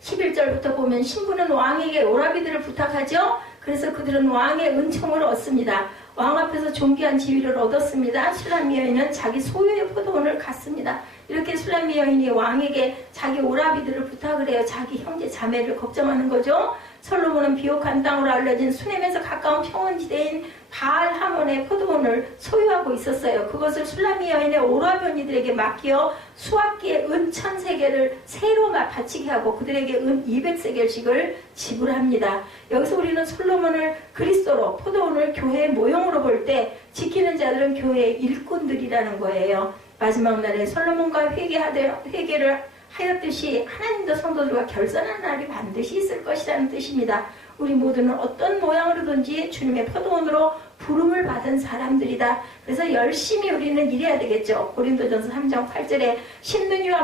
11절부터 보면 신부는 왕에게 오라비들을 부탁하죠. 그래서 그들은 왕의 은총을 얻습니다. 왕 앞에서 존귀한 지위를 얻었습니다. 술람미 여인은 자기 소유의 포도원을 갖습니다. 이렇게 술람미 여인이 왕에게 자기 오라비들을 부탁을 해요. 자기 형제 자매를 걱정하는 거죠. 솔로몬은 비옥한 땅으로 알려진 수넴에서 가까운 평원지대인 바알 하몬의 포도원을 소유하고 있었어요. 그것을 술람미 여인의 오라비언니들에게 맡겨 수학기의 은 1000세겔을 새로 바치게 하고 그들에게 은 200세겔씩을 지불합니다. 여기서 우리는 솔로몬을 그리스도로 포도원을 교회의 모형으로 볼 때 지키는 자들은 교회의 일꾼들이라는 거예요. 마지막 날에 솔로몬과 회개를 하였듯이 하나님도 성도들과 결산하는 날이 반드시 있을 것이라는 뜻입니다. 우리 모두는 어떤 모양으로든지 주님의 포도원으로 부름을 받은 사람들이다. 그래서 열심히 우리는 일해야 되겠죠. 고린도전서 3장 8절에 심는이와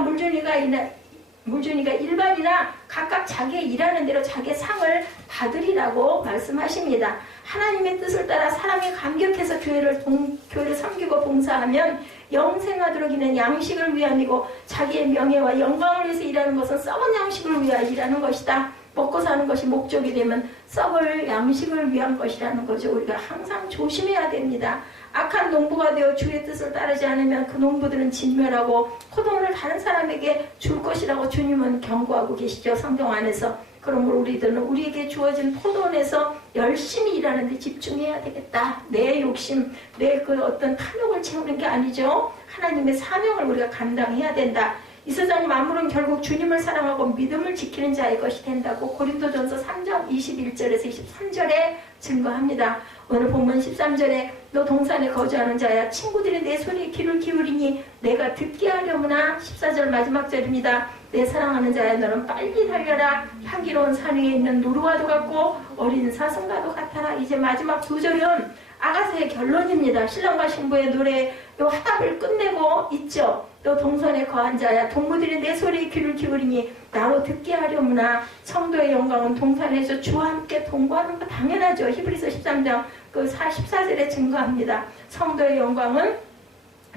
물주니가 일반이나 각각 자기의 일하는 대로 자기의 상을 받으리라고 말씀하십니다. 하나님의 뜻을 따라 사랑에 감격해서 교회를 섬기고 봉사하면 영생하도록 이는 양식을 위함이고 자기의 명예와 영광을 위해서 일하는 것은 썩은 양식을 위하여 일하는 것이다. 먹고 사는 것이 목적이 되면 썩을 양식을 위한 것이라는 거죠. 우리가 항상 조심해야 됩니다. 악한 농부가 되어 주의 뜻을 따르지 않으면 그 농부들은 진멸하고 포도원을 다른 사람에게 줄 것이라고 주님은 경고하고 계시죠. 성경 안에서. 그러므로 우리들은 우리에게 주어진 포도원에서 열심히 일하는 데 집중해야 되겠다. 내 욕심, 내 그 어떤 탐욕을 채우는 게 아니죠. 하나님의 사명을 우리가 감당해야 된다. 이 세상 만물은 결국 주님을 사랑하고 믿음을 지키는 자의 것이 된다고 고린도전서 3장 21절에서 23절에 증거합니다. 오늘 본문 13절에 너 동산에 거주하는 자야 친구들이 내 소리에 귀를 기울이니 내가 듣게 하려무나. 14절 마지막 절입니다. 내 사랑하는 자야 너는 빨리 달려라. 향기로운 산 위에 있는 누르와도 같고 어린 사슴과도 같아라. 이제 마지막 두 절은 아가서의 결론입니다. 신랑과 신부의 노래 요 화답을 끝내고 있죠. 또 동산에 거한 자야 동무들이 내 소리에 귀를 기울이니 나로 듣게 하려무나. 성도의 영광은 동산에서 주와 함께 동거하는 거 당연하죠. 히브리서 13장 그 14절에 증거합니다. 성도의 영광은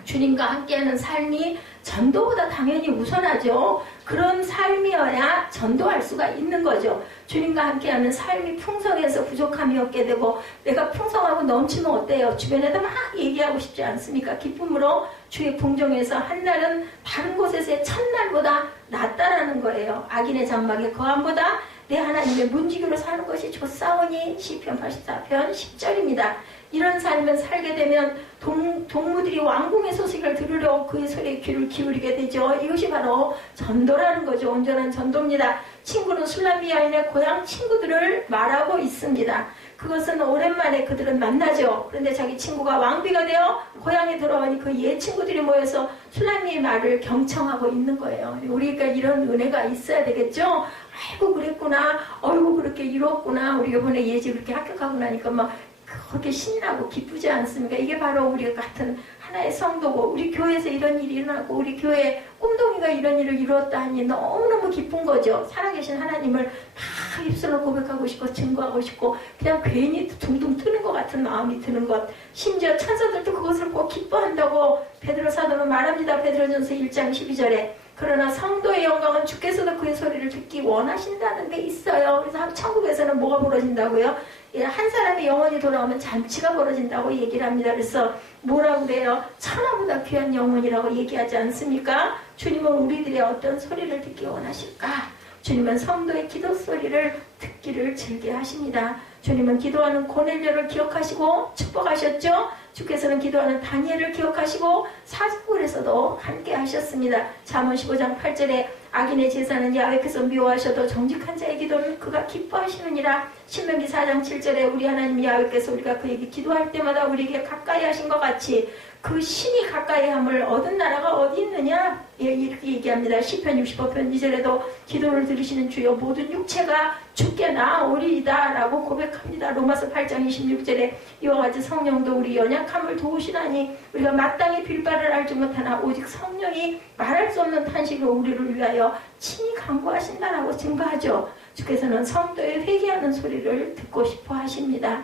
주님과 함께하는 삶이 전도보다 당연히 우선하죠. 그런 삶이어야 전도할 수가 있는 거죠. 주님과 함께하는 삶이 풍성해서 부족함이 없게 되고, 내가 풍성하고 넘치면 어때요? 주변에다 막 얘기하고 싶지 않습니까? 기쁨으로 주의 궁정에서 한날은 다른 곳에서의 첫날보다 낫다라는 거예요. 악인의 장막에 거함보다 내 하나님의 문지기로 사는 것이 좋사오니, 시편 84편 10절입니다. 이런 삶을 살게 되면 동무들이 왕궁의 소식을 들으려고 그의 소리에 귀를 기울이게 되죠. 이것이 바로 전도라는 거죠. 온전한 전도입니다. 친구는 술람미 여인의 고향 친구들을 말하고 있습니다. 그것은 오랜만에 그들은 만나죠. 그런데 자기 친구가 왕비가 되어 고향에 돌아오니 그 옛 친구들이 모여서 술람미의 말을 경청하고 있는 거예요. 우리가 이런 은혜가 있어야 되겠죠. 아이고 그랬구나, 어이구 그렇게 이뤘구나, 우리 이번에 예지 그렇게 합격하고 나니까 막 그렇게 신이 나고 기쁘지 않습니까? 이게 바로 우리 같은 하나의 성도고, 우리 교회에서 이런 일이 일어나고 우리 교회 꿈동이가 이런 일을 이루었다 하니 너무너무 기쁜 거죠. 살아계신 하나님을 다 입술로 고백하고 싶고 증거하고 싶고, 그냥 괜히 둥둥 트는 것 같은 마음이 드는 것. 심지어 천사들도 그것을 꼭 기뻐한다고 베드로 사도는 말합니다. 베드로전서 1장 12절에 그러나 성도의 영광은 주께서도 그의 소리를 듣기 원하신다는 게 있어요. 그래서 천국에서는 뭐가 벌어진다고요? 한 사람이 영혼이 돌아오면 잔치가 벌어진다고 얘기를 합니다. 그래서 뭐라고 그래요? 천하보다 귀한 영혼이라고 얘기하지 않습니까? 주님은 우리들의 어떤 소리를 듣기 원하실까? 주님은 성도의 기도 소리를 듣기를 즐겨하십니다. 주님은 기도하는 고넬료를 기억하시고 축복하셨죠? 주께서는 기도하는 다니엘을 기억하시고 사직골에서도 함께 하셨습니다. 잠언 15장 8절에 악인의 제사는 야훼께서 미워하셔도 정직한 자의 기도는 그가 기뻐하시느니라. 신명기 4장 7절에 우리 하나님 야훼께서 우리가 그에게 기도할 때마다 우리에게 가까이 하신 것 같이 그 신이 가까이 함을 얻은 나라가 어디 있느냐? 이렇게 얘기합니다. 시편 65편 2절에도 기도를 들으시는 주여 모든 육체가 주께 나아오리이다 라고 고백합니다. 로마서 8장 26절에 이와 같이 성령도 우리 연약함을 도우시나니 우리가 마땅히 빌바를 알지 못하나 오직 성령이 말할 수 없는 탄식으로 우리를 위하여 친히 간구하신다라고 증거하죠. 주께서는 성도의 회개하는 소리를 듣고 싶어 하십니다.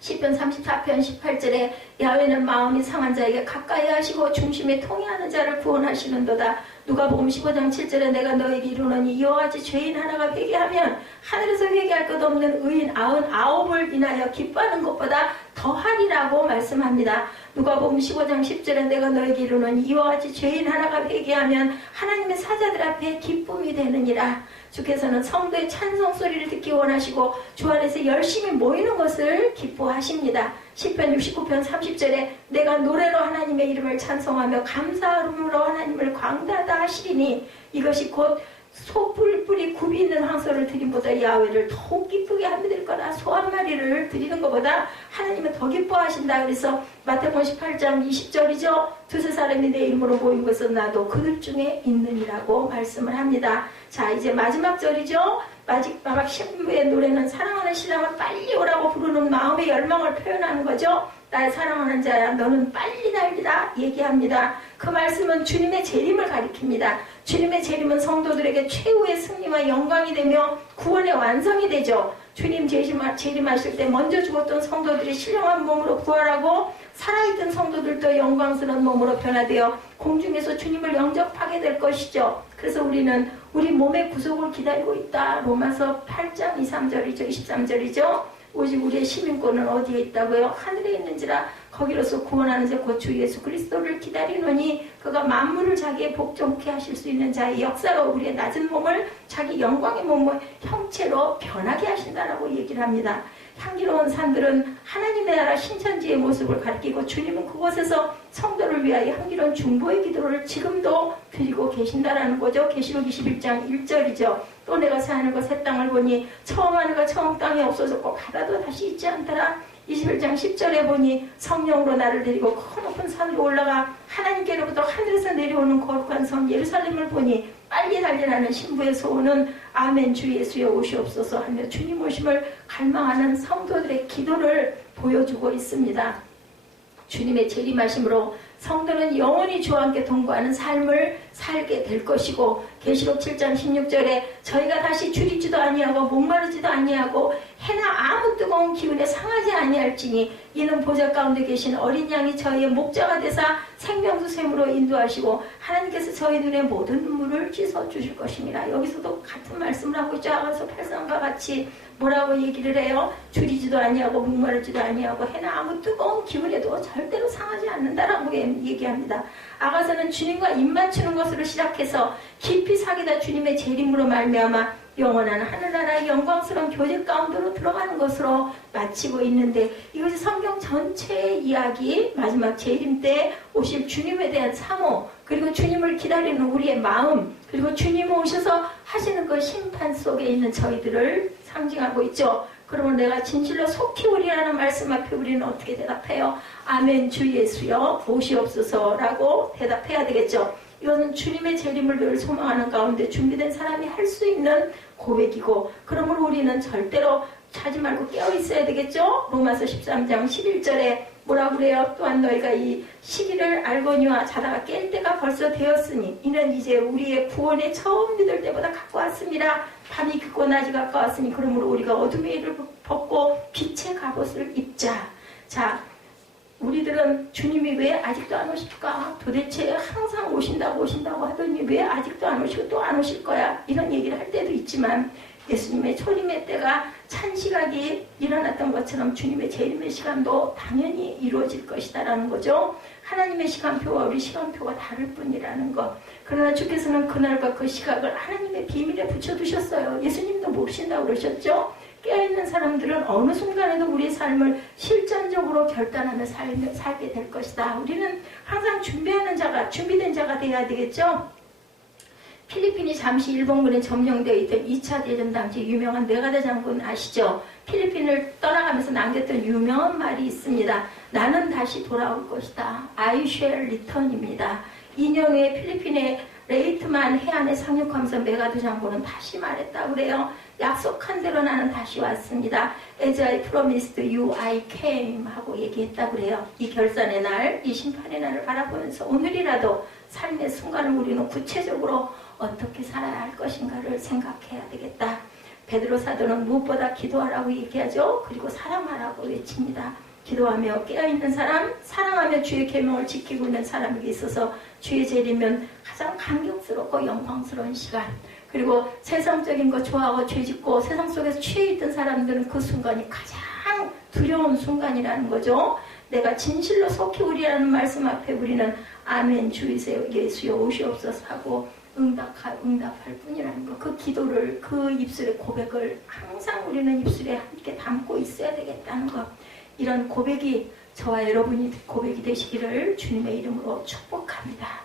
시편 34편 18절에 야훼는 마음이 상한 자에게 가까이 하시고 중심에 통해하는 자를 구원하시는도다. 누가복음 15장 7절에 내가 너에게 이르노니 이와 같이 죄인 하나가 회개하면 하늘에서 회개할 것 없는 의인 99을 인하여 기뻐하는 것보다 더하리라고 말씀합니다. 누가복음 15장 10절에 내가 너에게 이르노니 이와 같이 죄인 하나가 회개하면 하나님의 사자들 앞에 기쁨이 되느니라. 주께서는 성도의 찬송 소리를 듣기 원하시고 주 안에서 열심히 모이는 것을 기뻐하십니다. 시편 69편 30절에 내가 노래로 하나님의 이름을 찬송하며 감사함으로 하나님을 광다하다 하시리니 이것이 곧 소뿔뿔이 굽이 있는 황소를 드림보다 야훼를 더욱 기쁘게 하게 될 거라. 소 한 마리를 드리는 것보다 하나님은 더 기뻐하신다. 그래서 마태복음 18장 20절이죠. 두세 사람이 내 이름으로 모인 것은 나도 그들 중에 있느니라고 말씀을 합니다. 자, 이제 마지막 절이죠. 마지막 신부의 노래는 사랑하는 신랑을 빨리 오라고 부르는 마음의 열망을 표현하는 거죠. 나의 사랑하는 자야 너는 빨리 날리라 얘기합니다. 그 말씀은 주님의 재림을 가리킵니다. 주님의 재림은 성도들에게 최후의 승리와 영광이 되며 구원의 완성이 되죠. 주님 재림하실 때 먼저 죽었던 성도들이 신령한 몸으로 부활하고 살아있던 성도들도 영광스러운 몸으로 변화되어 공중에서 주님을 영접하게 될 것이죠. 그래서 우리는 우리 몸의 구속을 기다리고 있다. 로마서 8장 2, 3절이죠. 23절이죠. 오직 우리의 시민권은 어디에 있다고요? 하늘에 있는지라 거기로서 구원하는 자 곧 주 예수 그리스도를 기다리노니 그가 만물을 자기의 복종케 하실 수 있는 자의 역사로 우리의 낮은 몸을 자기 영광의 몸의 형체로 변하게 하신다라고 얘기를 합니다. 향기로운 산들은 하나님의 나라 신천지의 모습을 가리키고 주님은 그곳에서 성도를 위하여 향기로운 중보의 기도를 지금도 드리고 계신다라는 거죠. 계시록 21장 1절이죠. 또 내가 사는 것 새 땅을 보니 처음 하늘과 처음 땅이 없어졌고 바다도 다시 있지 않더라. 21장 10절에 보니 성령으로 나를 데리고 큰 높은 산으로 올라가 하나님께로부터 하늘에서 내려오는 거룩한 성 예루살렘을 보니 빨리 달려나는 신부의 소원은 아멘 주 예수여 오시옵소서 하며 주님 오심을 갈망하는 성도들의 기도를 보여주고 있습니다. 주님의 재림하심으로 성도는 영원히 주와 함께 동거하는 삶을 살게 될 것이고, 계시록 7장 16절에 저희가 다시 줄이지도 아니하고 목마르지도 아니하고 해나 아무 뜨거운 기운에 상하지 아니할지니 이는 보좌 가운데 계신 어린 양이 저희의 목자가 되사 생명수 샘으로 인도하시고 하나님께서 저희 눈의 모든 눈물을 씻어 주실 것입니다. 여기서도 같은 말씀을 하고 있죠. 아가서 8장과 같이 뭐라고 얘기를 해요? 줄이지도 아니하고 목마르지도 아니하고 해나 아무 뜨거운 기운에도 절대로 상하지 않는다라고 얘기합니다. 아가서는 주님과 입맞추는 것으로 시작해서 깊이 사귀다 주님의 재림으로 말미암아 영원한 하늘나라의 영광스러운 교제 가운데로 들어가는 것으로 마치고 있는데, 이것이 성경 전체의 이야기, 마지막 재림 때 오실 주님에 대한 사모, 그리고 주님을 기다리는 우리의 마음, 그리고 주님 오셔서 하시는 그 심판 속에 있는 저희들을 상징하고 있죠. 그러면 내가 진실로 속히 오리라는 말씀 앞에 우리는 어떻게 대답해요? 아멘 주 예수여 오시옵소서라고 대답해야 되겠죠. 이것은 주님의 재림을 늘 소망하는 가운데 준비된 사람이 할 수 있는 고백이고, 그러므로 우리는 절대로 자지 말고 깨어 있어야 되겠죠. 로마서 13장 11절에 뭐라고 그래요? 또한 너희가 이 시기를 알거니와 자다가 깰 때가 벌써 되었으니 이는 이제 우리의 구원의 처음 믿을 때보다 가까웠습니다. 밤이 깊고 낮이 가까웠으니 그러므로 우리가 어둠의 일을 벗고 빛의 갑옷을 입자. 자, 우리들은 주님이 왜 아직도 안 오실까? 도대체 항상 오신다고 하더니 왜 아직도 안 오시고 또 안 오실 거야? 이런 얘기를 할 때도 있지만, 예수님의 초림의 때가 찬 시각이 일어났던 것처럼 주님의 재림의 시간도 당연히 이루어질 것이다라는 거죠. 하나님의 시간표와 우리 시간표가 다를 뿐이라는 것. 그러나 주께서는 그날과 그 시각을 하나님의 비밀에 붙여두셨어요. 예수님도 모르신다고 그러셨죠. 깨어있는 사람들은 어느 순간에도 우리의 삶을 실전적으로 결단하며 살게 될 것이다. 우리는 항상 준비하는 자가, 준비된 자가 되어야 되겠죠. 필리핀이 잠시 일본군에 점령되어 있던 2차 대전 당시 유명한 네가다 장군 아시죠? 필리핀을 떠나가면서 남겼던 유명한 말이 있습니다. 나는 다시 돌아올 것이다. I shall return입니다. 2년 후에 필리핀의 레이트만 해안에 상륙하면서 메가드 장군은 다시 말했다고 그래요. 약속한 대로 나는 다시 왔습니다. As I promised you, I came 하고 얘기했다고 그래요. 이 결산의 날, 이 심판의 날을 바라보면서 오늘이라도 삶의 순간을 우리는 구체적으로 어떻게 살아야 할 것인가를 생각해야 되겠다. 베드로 사도는 무엇보다 기도하라고 얘기하죠. 그리고 사랑하라고 외칩니다. 기도하며 깨어있는 사람, 사랑하며 주의 계명을 지키고 있는 사람에게 있어서 주의 재림은 가장 감격스럽고 영광스러운 시간. 그리고 세상적인 거 좋아하고 죄짓고 세상 속에서 취해 있던 사람들은 그 순간이 가장 두려운 순간이라는 거죠. 내가 진실로 속히 오리라는 말씀 앞에 우리는 아멘 주 예수여 오시옵소서 하고 응답할 뿐이라는 거. 그 기도를, 그 입술의 고백을 항상 우리는 입술에 함께 담고 있어야 되겠다는 것. 이런 고백이 저와 여러분이 고백이 되시기를 주님의 이름으로 축복합니다.